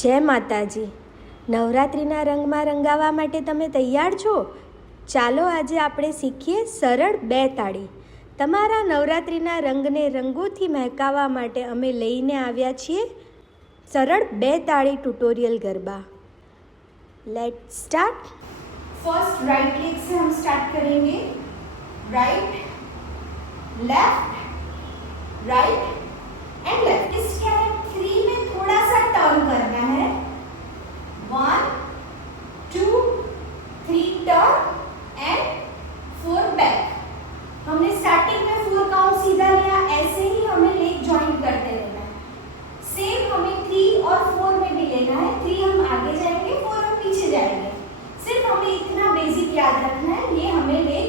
જય માતાજી. નવરાત્રિના રંગમાં રંગાવા માટે તમે તૈયાર છો? ચાલો આજે આપણે શીખીએ સરળ 2 તાળી. તમારા નવરાત્રિના રંગને રંગોથી મહેકાવવા માટે અમે લઈને આવ્યા છીએ સરળ 2 તાળી tutorial garba. Let's start. First right leg से हम स्टार्ट करेंगे. Right, left, right and left. इसके हमें 3 में थोड़ा सा टर्न करना है. 1 2 3 टर्न एंड 4 बैक. हमने स्टार्टिंग में 4 काउंट सीधा लिया, ऐसे ही हमें लेग ज्वाइन करते रहना है. सेम हमें 3 और 4 में भी लेना है. 3 हम आगे जाएंगे, 4 हम पीछे जाएंगे. सिर्फ हमें इतना बेसिक याद रखना है, ये हमें लेग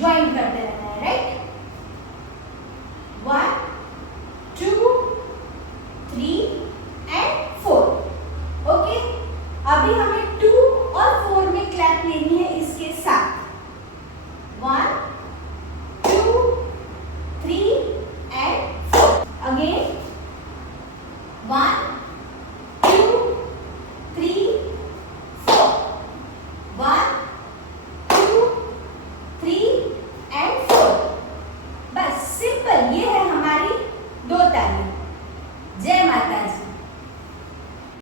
ज्वाइन करते रहना है. Right, 1 2 3 and 4. ओके, अभी हमें 2 और 4 में क्लैप लेनी है इसके साथ. 1 2 3 एंड 4. अगेन 1